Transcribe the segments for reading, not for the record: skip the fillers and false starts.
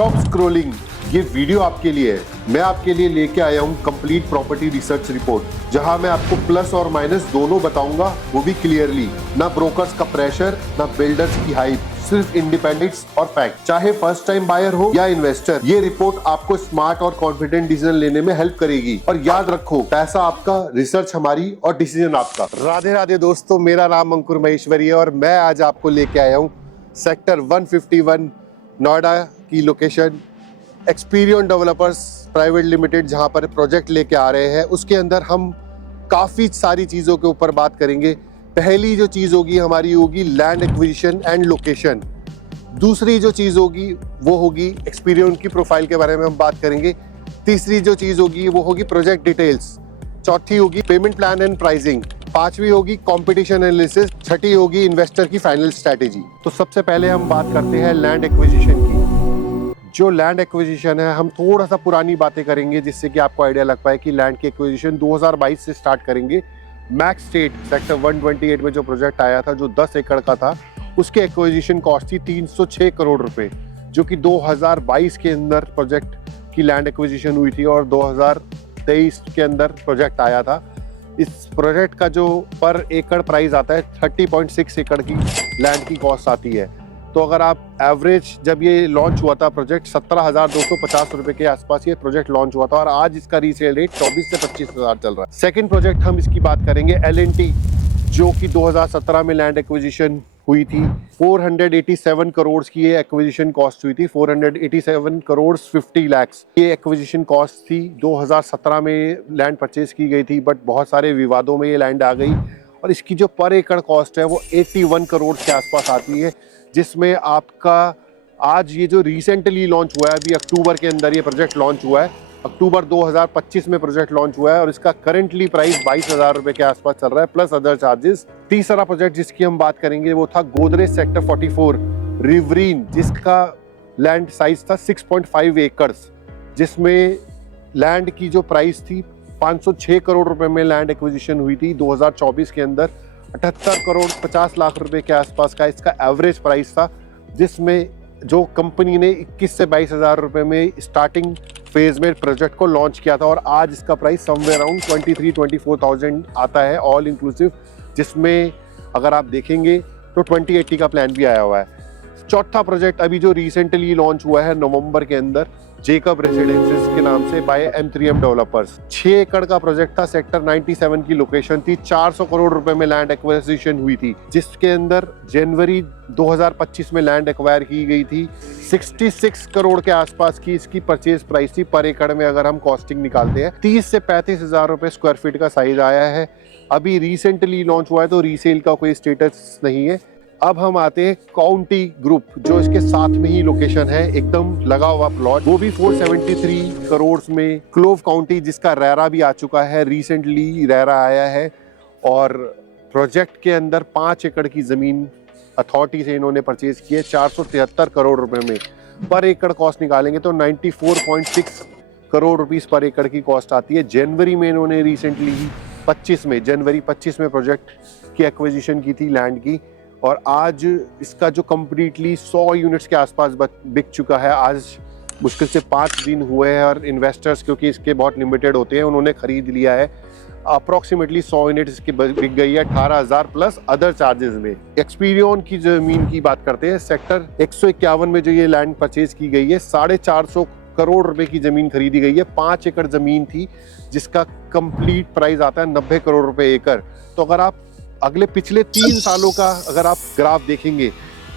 Stop scrolling, ये video आपके लिए है। मैं आपके लिए लेके आया हूँ कंप्लीट प्रॉपर्टी रिसर्च रिपोर्ट, जहां मैं आपको प्लस और माइनस दोनों बताऊंगा, वो भी क्लियरली। ना ब्रोकर्स का प्रेशर, ना बिल्डर्स की हाइप, सिर्फ इंडिपेंडेंस और फैक्ट। चाहे फर्स्ट टाइम बायर हो या इन्वेस्टर, ये रिपोर्ट आपको स्मार्ट और कॉन्फिडेंट डिसीजन लेने में हेल्प करेगी। और याद रखो, पैसा आपका, रिसर्च हमारी और डिसीजन आपका। राधे राधे दोस्तों, मेरा नाम अंकुर महेश्वरी है और मैं आज आपको लेके आया हूँ सेक्टर 151 नोएडा की location, experience developers private limited, जहां पर प्रोजेक्ट लेके आ रहे हैं। उसके अंदर हम काफ़ी सारी चीज़ों के ऊपर बात करेंगे। पहली जो चीज़ होगी हमारी होगी लैंड एक्विजिशन एंड लोकेशन। दूसरी जो चीज़ होगी वो होगी एक्सपीरियंस की प्रोफाइल के बारे में हम बात करेंगे। तीसरी जो चीज़ होगी वो होगी प्रोजेक्ट डिटेल्स। चौथी होगी पेमेंट प्लान एंड प्राइसिंग। पांचवी होगी कंपटीशन एनालिसिस। छठी होगी इन्वेस्टर की फाइनल स्ट्रैटेजी। तो सबसे पहले हम बात करते हैं लैंड एक्विजिशन की। जो लैंड एक्विजिशन है, हम थोड़ा सा पुरानी बातें करेंगे जिससे कि आपको आइडिया लग पाए कि लैंड की एक्विजिशन 2022 से स्टार्ट करेंगे। मैक्स स्टेट सेक्टर 128 में जो प्रोजेक्ट आया था, जो 10 एकड़ का था, उसके एक्विजिशन कॉस्ट थी 306 करोड़ रुपए, जो कि 2022 के अंदर प्रोजेक्ट की लैंड एक्विजिशन हुई थी और 2023 के अंदर प्रोजेक्ट आया था। इस प्रोजेक्ट का जो पर एकड़ प्राइस आता है 30.6 एकड़ की लैंड की कॉस्ट आती है। तो अगर आप एवरेज, जब ये लॉन्च हुआ था प्रोजेक्ट 17,250 रुपए के आसपास ये प्रोजेक्ट लॉन्च हुआ था और आज इसका रीसेल रेट 24 से 25,000 चल रहा है। सेकंड प्रोजेक्ट हम इसकी बात करेंगे L&T, जो कि 2017 में लैंड एक्विजिशन हुई थी। 487 करोड़ की ये एक्विजिशन कॉस्ट हुई थी। 487 करोड़ 50 लाख ये एक्विजिशन कॉस्ट थी। 2017 में लैंड परचेज की गई थी, बट बहुत सारे विवादों में ये लैंड आ गई और इसकी जो पर एकड़ कॉस्ट है वो 81 करोड़ के आसपास आती है, जिसमें आपका आज ये जो रिसेंटली लॉन्च हुआ है, अभी अक्टूबर के अंदर ये प्रोजेक्ट लॉन्च हुआ है। अक्टूबर 2025 में प्रोजेक्ट लॉन्च हुआ है और इसका करंटली प्राइस 22,000 रुपए के आसपास चल रहा है, प्लस अदर चार्जेस। तीसरा प्रोजेक्ट जिसकी हम बात करेंगे वो था गोदरेज सेक्टर 44 रिवरीन, जिसका लैंड साइज था 6.5 एकर्स, जिसमें लैंड की जो प्राइस थी 506 करोड़ रुपए में लैंड एक्विजिशन हुई थी। 2024 के अंदर 78 करोड़ 50 लाख रुपए के आसपास का इसका एवरेज प्राइस था, जिसमें जो कंपनी ने 21 से 22,000 रुपए में स्टार्टिंग फेज में प्रोजेक्ट को लॉन्च किया था और आज इसका प्राइस समवेयर अराउंड 23-24,000 आता है ऑल इंक्लूसिव, जिसमें अगर आप देखेंगे तो 2080 का प्लान भी आया हुआ है। चौथा प्रोजेक्ट अभी जो रिसेंटली लॉन्च हुआ है नवंबर के अंदर, जेकब रेसिडेंसेस के नाम से बाय M3M डेवलपर्स। 6 एकड़ का प्रोजेक्ट था, सेक्टर 97 की लोकेशन थी। 400 करोड़ रुपए में लैंड एक्विजिशन हुई थी, जिसके अंदर जनवरी 2025 में लैंड एक्वायर की गई थी। 66 करोड़ के आसपास की इसकी परचेज प्राइस थी पर एकड़ में, अगर हम कॉस्टिंग निकालते हैं। 30 से 35,000 रुपए स्क्वायर फीट का साइज आया है। अभी रिसेंटली लॉन्च हुआ है तो रीसेल का कोई स्टेटस नहीं है। अब हम आते हैं काउंटी ग्रुप, जो इसके साथ में ही लोकेशन है, एकदम लगा हुआ प्लॉट, वो भी 473 करोड़ में। क्लोव काउंटी, जिसका रेरा भी आ चुका है, रिसेंटली रेरा आया है और प्रोजेक्ट के अंदर 5 एकड़ की जमीन अथॉरिटी से इन्होंने परचेज की है 473 करोड़ रुपए में। पर एकड़ कॉस्ट निकालेंगे तो 94.6 करोड़ रुपीस पर एकड़ की कॉस्ट आती है। जनवरी में इन्होंने रिसेंटली जनवरी 25 में प्रोजेक्ट की एक्विजिशन की थी लैंड की और आज इसका जो कंप्लीटली 100 यूनिट्स के आसपास बिक चुका है। आज मुश्किल से 5 दिन हुए हैं और इन्वेस्टर्स, क्योंकि इसके बहुत लिमिटेड होते हैं, उन्होंने खरीद लिया है। अप्रोक्सीमेटली 100 यूनिट्स इसकी बिक गई है 18,000 प्लस अदर चार्जेस में। एक्सपीरियन की जमीन की बात करते हैं, सेक्टर 151 में जो ये लैंड परचेज की गई है, 450 करोड़ रुपए की जमीन खरीदी गई है। 5 एकड़ जमीन थी, जिसका कंप्लीट प्राइस आता है 90 करोड़ रुपए एकड़। तो अगर आप अगले पिछले 3 सालों का अगर आप ग्राफ देखेंगे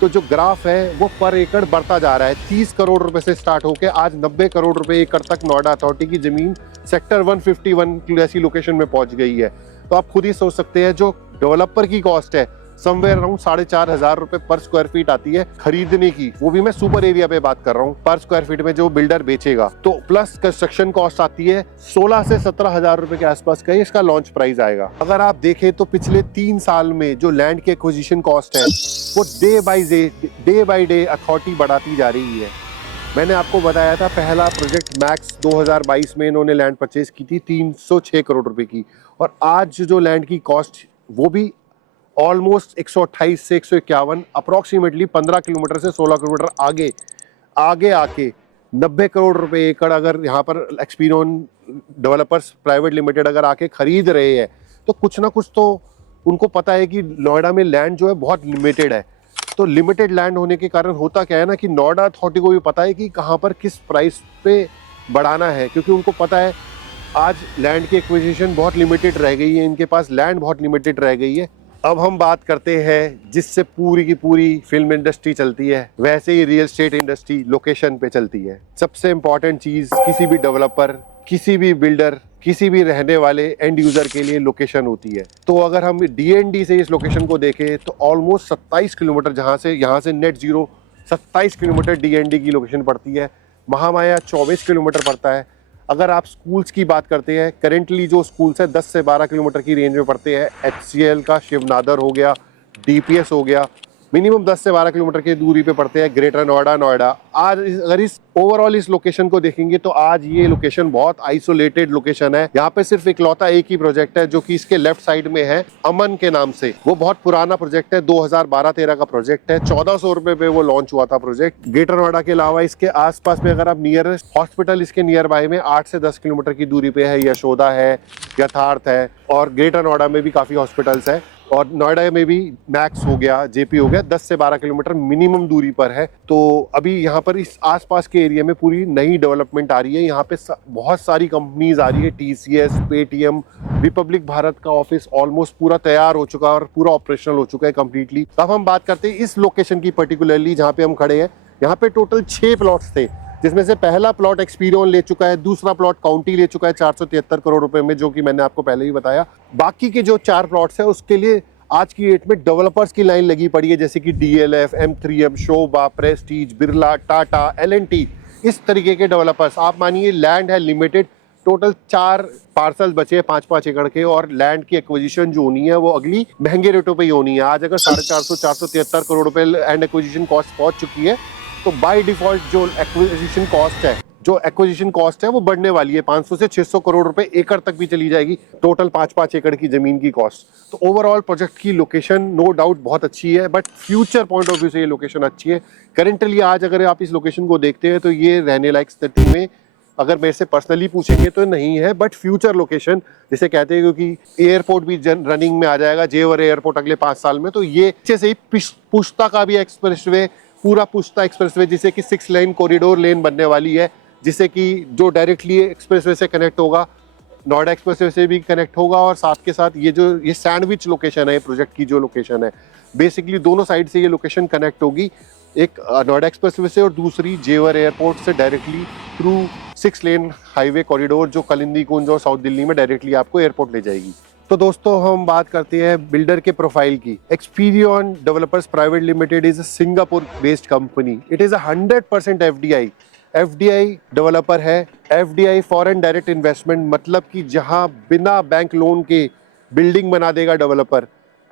तो जो ग्राफ है वो पर एकड़ बढ़ता जा रहा है। 30 करोड़ रुपए से स्टार्ट होकर आज 90 करोड़ रुपए एकड़ तक नोएडा अथॉरिटी की जमीन सेक्टर 151 जैसी लोकेशन में पहुंच गई है। तो आप खुद ही सोच सकते हैं, जो डेवलपर की कॉस्ट है समवेयर अराउंड 4,500 रुपए पर स्क्वायर फीट आती है खरीदने की, वो भी मैं सुपर एरिया पे बात कर रहा हूँ, पर स्क्वायर फीट में जो बिल्डर बेचेगा। तो प्लस कंस्ट्रक्शन कॉस्ट आती है 16 से 17,000 रुपए के आसपास का इसका लॉन्च प्राइस आएगा। अगर आप देखें तो पिछले 3 साल में जो लैंड की एक्विजिशन कॉस्ट है वो डे बाय डे अथॉरिटी बढ़ाती जा रही है। मैंने आपको बताया था पहला प्रोजेक्ट मैक्स 2022 में इन्होंने लैंड परचेज की थी 306 करोड़ रुपए की, और आज जो लैंड की कॉस्ट वो भी ऑलमोस्ट 128 से 151, अप्रोक्सीमेटली 15 किलोमीटर से 16 किलोमीटर आगे आके 90 करोड़ रुपए एकड़ अगर यहाँ पर एक्सपीरियन डेवलपर्स प्राइवेट लिमिटेड अगर आके खरीद रहे हैं तो कुछ ना कुछ तो उनको पता है कि नोएडा में लैंड जो है बहुत लिमिटेड है। तो लिमिटेड लैंड होने के कारण होता क्या है ना कि नोएडा अथॉरिटी को भी पता है कि कहाँ पर किस प्राइस पे बढ़ाना है, क्योंकि उनको पता है आज लैंड की एक्विजिशन बहुत लिमिटेड रह गई है, इनके पास लैंड बहुत लिमिटेड रह गई है। अब हम बात करते हैं जिससे पूरी की पूरी फिल्म इंडस्ट्री चलती है, वैसे ही रियल एस्टेट इंडस्ट्री लोकेशन पे चलती है। सबसे इंपॉर्टेंट चीज किसी भी डेवलपर, किसी भी बिल्डर, किसी भी रहने वाले एंड यूजर के लिए लोकेशन होती है। तो अगर हम डीएनडी से इस लोकेशन को देखें तो ऑलमोस्ट 27 किलोमीटर, जहाँ से यहाँ से नेट जीरो 27 किलोमीटर डीएनडी की लोकेशन पड़ती है। महामाया 24 किलोमीटर पड़ता है। अगर आप स्कूल्स की बात करते हैं, करेंटली जो स्कूल्स है 10 से 12 किलोमीटर की रेंज में पड़ते हैं। HCL का शिवनादर हो गया, DPS हो गया, मिनिमम 10 से 12 किलोमीटर की दूरी पे पड़ते हैं। ग्रेटर नोएडा आज अगर इस ओवरऑल इस लोकेशन को देखेंगे तो आज ये लोकेशन बहुत आइसोलेटेड लोकेशन है। यहाँ पे सिर्फ इकलौता एक ही प्रोजेक्ट है जो कि इसके लेफ्ट साइड में है, अमन के नाम से। वो बहुत पुराना प्रोजेक्ट है, 2012-13 का प्रोजेक्ट है। 1400 रुपए पे वो लॉन्च हुआ था प्रोजेक्ट। ग्रेटर नोएडा के अलावा इसके आसपास में अगर आप नियरेस्ट हॉस्पिटल इसके नियर बाय में 8 से 10 किलोमीटर की दूरी पे है। यशोदा है, यथार्थ है, और ग्रेटर नोएडा में भी काफी हॉस्पिटल्स है, और नोएडा में भी मैक्स हो गया, जेपी हो गया, 10 से 12 किलोमीटर मिनिमम दूरी पर है। तो अभी यहाँ पर इस आसपास के एरिया में पूरी नई डेवलपमेंट आ रही है। यहाँ पे बहुत सारी कंपनीज आ रही है, TCS, पेटीएम, रिपब्लिक भारत का ऑफिस ऑलमोस्ट पूरा तैयार हो चुका है और पूरा ऑपरेशनल हो चुका है कम्प्लीटली। अब हम बात करते हैं इस लोकेशन की पर्टिकुलरली जहाँ पे हम खड़े हैं। यहाँ पे टोटल 6 प्लॉट्स थे, जिसमें से पहला प्लॉट एक्सपीरियन ले चुका है, दूसरा प्लॉट काउंटी ले चुका है 473 करोड़ रुपए में, जो कि मैंने आपको पहले ही बताया। बाकी के जो 4 प्लॉट्स है उसके लिए आज की डेट में डेवलपर्स की लाइन लगी पड़ी है, जैसे कि DLF, M3M, शोभा, प्रेस्टीज, बिरला, टाटा, L&T, इस तरीके के डेवलपर्स। आप मानिए लैंड है लिमिटेड, टोटल 4 पार्सल बचे 5-5 एकड़ के, और लैंड की एक्विजिशन जो होनी है वो अगली महंगे रेटों पे ही होनी है। आज अगर 473 करोड़ रुपए लैंड एक्विजिशन कॉस्ट पहुंच चुकी है, तो बाय डिफॉल्ट जो एक्विजिशन कॉस्ट है वो बढ़ने वाली है, 500 से 600 करोड़ रुपए एकड़ तक भी चली जाएगी, टोटल 5-5 एकड़ की जमीन की कॉस्ट। तो ओवरऑल प्रोजेक्ट की लोकेशन नो डाउट बहुत अच्छी है, but future point of view से ये लोकेशन अच्छी है। करेंटली आज अगर आप इस लोकेशन को देखते हैं तो ये रहने लायक स्थिति में अगर मेरे से पर्सनली पूछेंगे तो नहीं है, बट फ्यूचर लोकेशन जिसे कहते हैं, क्योंकि एयरपोर्ट भी रनिंग में आ जाएगा, जेवर एयरपोर्ट अगले 5 साल में, तो ये अच्छे से ही पुश्ता का भी एक्सप्रेसवे, पूरा पुश्ता एक्सप्रेसवे जिसे कि 6 लेन कॉरिडोर लेन बनने वाली है, जिसे कि जो डायरेक्टली एक्सप्रेसवे से कनेक्ट होगा, नोएडा एक्सप्रेसवे से भी कनेक्ट होगा, और साथ के साथ ये सैंडविच लोकेशन है प्रोजेक्ट की जो लोकेशन है, बेसिकली दोनों साइड से ये लोकेशन कनेक्ट होगी, एक नोएडा एक्सप्रेसवे से और दूसरी जेवर एयरपोर्ट से directly through 6 lane highway corridor जो कलिंदी कुंज और साउथ दिल्ली में डायरेक्टली आपको एयरपोर्ट ले जाएगी। तो दोस्तों हम बात करते हैं बिल्डर के प्रोफाइल की। Experion developers private limited is a Singapore based company. It is 100% FDI developer है। एफडीआई फॉरेन डायरेक्ट इन्वेस्टमेंट, मतलब कि जहां बिना बैंक लोन के बिल्डिंग बना देगा डेवलपर,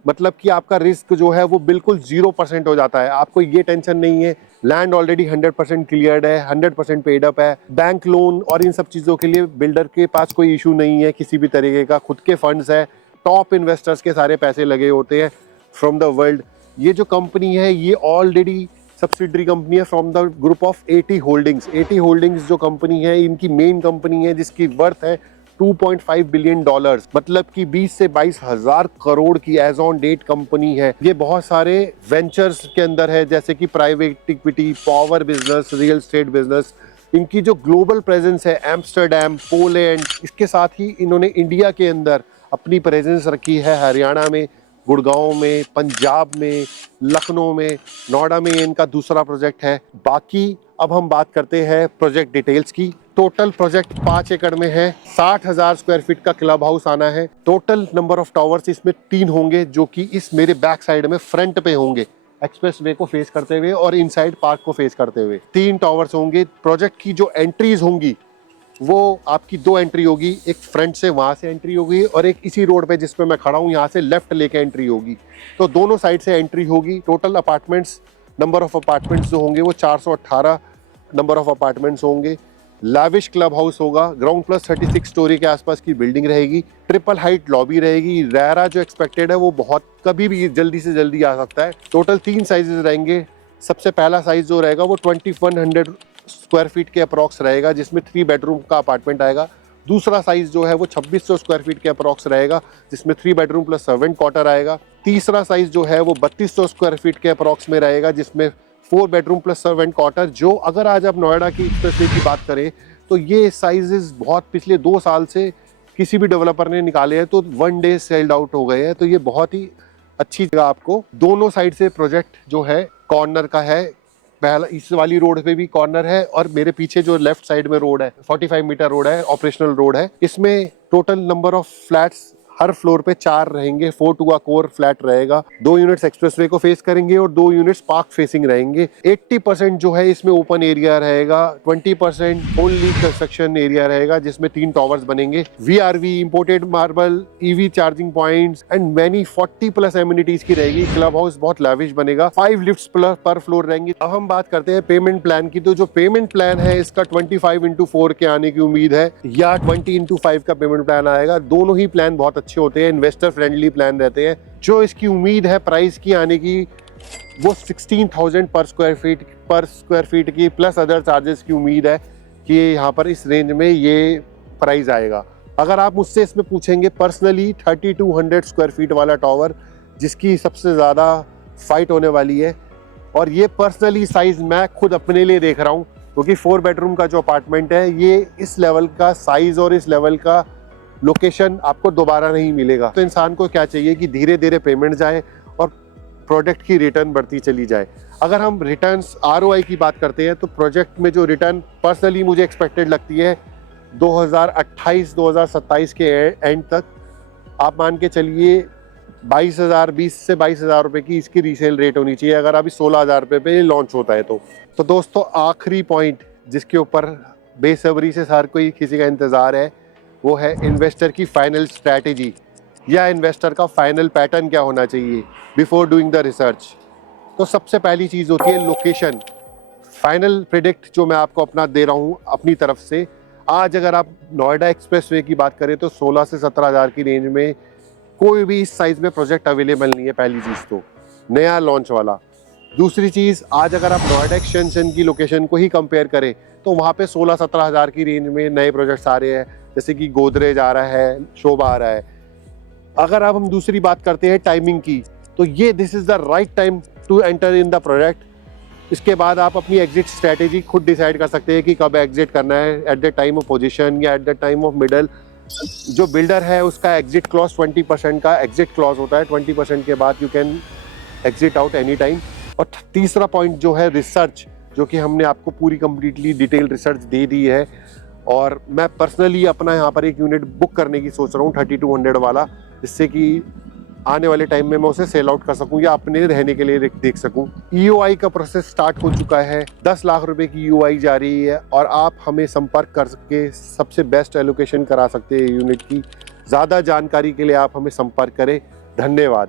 मतलब कि आपका रिस्क जो है वो बिल्कुल 0% हो जाता है। आपको ये टेंशन नहीं है, लैंड ऑलरेडी 100% क्लियर्ड है, 100% पेड अप है। बैंक लोन और इन सब चीज़ों के लिए बिल्डर के पास कोई इशू नहीं है किसी भी तरीके का, खुद के फंड्स है, टॉप इन्वेस्टर्स के सारे पैसे लगे होते हैं फ्रॉम द वर्ल्ड। ये जो कंपनी है ये ऑलरेडी सब्सिडरी कंपनी है from the group of 80 holdings. 80 holdings जो कंपनी है इनकी मेन कंपनी है, जिसकी वर्थ है $2.5 बिलियन, मतलब कि 20 से 22 हजार करोड़ की एज ऑन डेट कंपनी है। ये बहुत सारे वेंचर्स के अंदर है, जैसे कि private equity, power business, real estate business. इनकी जो ग्लोबल प्रेजेंस है एम्स्टर्डम, पोलैंड, इसके साथ ही इन्होंने इंडिया के अंदर अपनी प्रेजेंस रखी है, हरियाणा में, गुड़गांव में, पंजाब में, लखनऊ में, नोएडा में इनका दूसरा प्रोजेक्ट है। बाकी अब हम बात करते हैं प्रोजेक्ट डिटेल्स की। टोटल प्रोजेक्ट 5 एकड़ में है, 60,000 स्क्वायर फीट का क्लब हाउस आना है। टोटल नंबर ऑफ टावर्स इसमें 3 होंगे, जो कि इस मेरे बैक साइड में फ्रंट पे होंगे, एक्सप्रेस वे को फेस करते हुए और इनसाइड पार्क को फेस करते हुए 3 टावर्स होंगे। प्रोजेक्ट की जो एंट्रीज होंगी वो आपकी 2 एंट्री होगी, एक फ्रंट से वहां से एंट्री होगी और एक इसी रोड पे जिस पे मैं खड़ा हूँ यहाँ से लेफ्ट लेके एंट्री होगी। तो दोनों साइड से एंट्री होगी। Total apartments, number of apartments जो होंगे वो 418 नंबर ऑफ अपार्टमेंट्स होंगे। लैविश क्लब हाउस होगा, ग्राउंड प्लस 36 स्टोरी के आसपास की बिल्डिंग रहेगी, ट्रिपल हाइट लॉबी रहेगी। रेरा जो एक्सपेक्टेड है वो बहुत कभी भी जल्दी से जल्दी आ सकता है। टोटल 3 साइजेस रहेंगे। सबसे पहला साइज जो रहेगा वो 2100 स्क्वायर फीट के अप्रॉक्स रहेगा, जिसमें 3 बेडरूम का अपार्टमेंट आएगा। दूसरा साइज जो है वो 2600 स्क्वायर फीट के अप्रॉक्स रहेगा, जिसमें 3 बेडरूम प्लस सर्वेंट क्वार्टर आएगा। तीसरा साइज जो है वो 3200 स्क्वायर फीट के अप्रॉक्स में रहेगा, जिसमें 4 बेडरूम प्लस सर्वेंट क्वार्टर। जो अगर आज आप नोएडा की एक्सप्रेसवे की बात करें तो ये साइजेस बहुत पिछले 2 साल से किसी भी डेवलपर ने निकाले हैं तो 1 डे सेल्ड आउट हो गए हैं। तो ये बहुत ही अच्छी जगह आपको दोनों साइड से प्रोजेक्ट जो है कॉर्नर का है। पहला इस वाली रोड पे भी कॉर्नर है और मेरे पीछे जो लेफ्ट साइड में रोड है 45 मीटर रोड है, ऑपरेशनल रोड है। इसमें total number of flats her floor पे 4 रहेंगे। 4 टू अ कोर फ्लैट रहेगा। 2 यूनिट्स एक्सप्रेसवे को फेस करेंगे और 2 यूनिट्स पार्क फेसिंग रहेंगे। 80% जो है इसमें ओपन एरिया रहेगा, 20% ओनली कंस्ट्रक्शन एरिया रहेगा, जिसमें 3 टॉवर्स बनेंगे। VRV, imported marble, EV charging points and many 40+ amenities की रहेगी। क्लब हाउस बहुत लैविश बनेगा। 5 लिफ्ट्स पर फ्लोर रहेंगी। अब हम बात करते हैं पेमेंट प्लान की। तो जो पेमेंट प्लान है इसका 25x4 के आने की उम्मीद है या 20x5 का पेमेंट प्लान आएगा। दोनों ही प्लान बहुत अच्छे होते हैं, इन्वेस्टर फ्रेंडली प्लान रहते हैं। जो इसकी उम्मीद है प्राइस की आने की वो 16,000 पर स्क्वायर फीट की प्लस अदर चार्जेस की उम्मीद है कि यहाँ पर इस रेंज में ये प्राइस आएगा। अगर आप मुझसे इसमें पूछेंगे पर्सनली 3200 स्क्वायर फीट वाला टावर जिसकी सबसे ज़्यादा फाइट होने वाली है, और ये पर्सनली साइज मैं खुद अपने लिए देख रहा हूँ क्योंकि 4 बेडरूम का जो अपार्टमेंट है ये इस लेवल का साइज और इस लेवल का लोकेशन आपको दोबारा नहीं मिलेगा। तो इंसान को क्या चाहिए कि धीरे धीरे पेमेंट जाए और प्रोजेक्ट की रिटर्न बढ़ती चली जाए। अगर हम रिटर्न्स ROI की बात करते हैं तो प्रोजेक्ट में जो रिटर्न पर्सनली मुझे एक्सपेक्टेड लगती है 2028-2027 के एंड तक आप मान के चलिए 20 से 22,000 रुपये की इसकी रीसेल रेट होनी चाहिए अगर अभी 16,000 रुपये पे लॉन्च होता है तो दोस्तों आखिरी पॉइंट जिसके ऊपर बेसब्री से हर कोई किसी का इंतज़ार है वो है इन्वेस्टर की फाइनल स्ट्रैटेजी या इन्वेस्टर का फाइनल पैटर्न क्या होना चाहिए बिफोर डूइंग द रिसर्च। तो सबसे पहली चीज़ होती है लोकेशन। फाइनल प्रेडिक्ट जो मैं आपको अपना दे रहा हूँ अपनी तरफ से, आज अगर आप नोएडा एक्सप्रेसवे की बात करें तो 16 से 17,000 की रेंज में कोई भी इस साइज़ में प्रोजेक्ट अवेलेबल नहीं है। पहली चीज़ तो नया लॉन्च वाला। दूसरी चीज़, आज अगर आप नोएडा एक्सटेंशन की लोकेशन को ही कंपेयर करें तो वहाँ पे 16-17,000 की रेंज में नए प्रोजेक्ट्स आ रहे हैं, जैसे कि गोदरेज आ रहा है, शोभा आ रहा है। अगर अब हम दूसरी बात करते हैं टाइमिंग की, तो ये this is the right time to enter in the project. इसके बाद आप अपनी एग्जिट स्ट्रैटेजी खुद डिसाइड कर सकते हैं कि कब एग्जिट करना है, at the time of position या at the time of middle. जो बिल्डर है उसका एग्जिट क्लॉज 20% का एग्जिट क्लॉज होता है। 20% के बाद you can exit out any time. और तीसरा पॉइंट जो है रिसर्च, जो कि हमने आपको पूरी कंप्लीटली डिटेल रिसर्च दे दी है और मैं पर्सनली अपना यहाँ पर एक यूनिट बुक करने की सोच रहा हूँ 3200 वाला, जिससे कि आने वाले टाइम में मैं उसे सेल आउट कर सकूँ या अपने रहने के लिए देख सकूँ। EOI का प्रोसेस स्टार्ट हो चुका है। 10 लाख रुपए की EOI जा रही है और आप हमें संपर्क कर के सबसे बेस्ट एलोकेशन करा सकते हैं यूनिट की। ज़्यादा जानकारी के लिए आप हमें संपर्क करें। धन्यवाद।